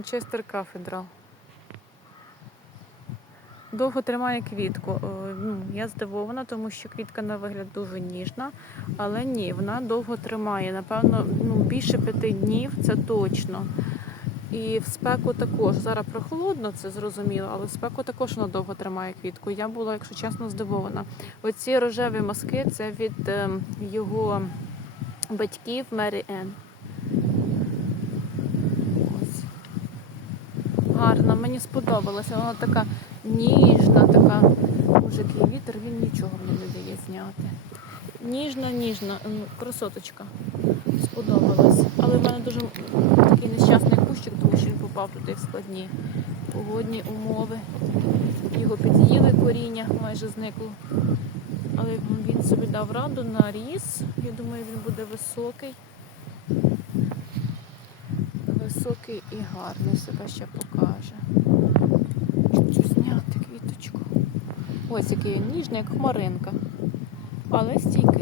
Вінчестер Кафедрал. Довго тримає квітку. Е, Ну, я здивована, тому що квітка на вигляд дуже ніжна, але ні, вона довго тримає. Напевно, ну, більше п'яти днів це точно. І в спеку також. Зараз прохолодно, це зрозуміло, але в спеку також вона довго тримає квітку. Я була, якщо чесно, здивована. Оці рожеві маски це від ем, його батьків Мері Енн. Ось. Гарна, мені сподобалася. Вона така ніжна, така. Боже, який вітер, він нічого мені не дає зняти. Ніжна, ніжна, красоточка. Сподобалась. Але в мене дуже такий нещасний кущик, тому що він попав туди в складні погодні умови. Його під'їли коріння, майже зникло. Але він собі дав раду, наріс. Я думаю, він буде високий. Високий і гарний себе ще покаже. Хочу зняти квіточку. Ось який ніжний, як хмаринка. Але стійкий.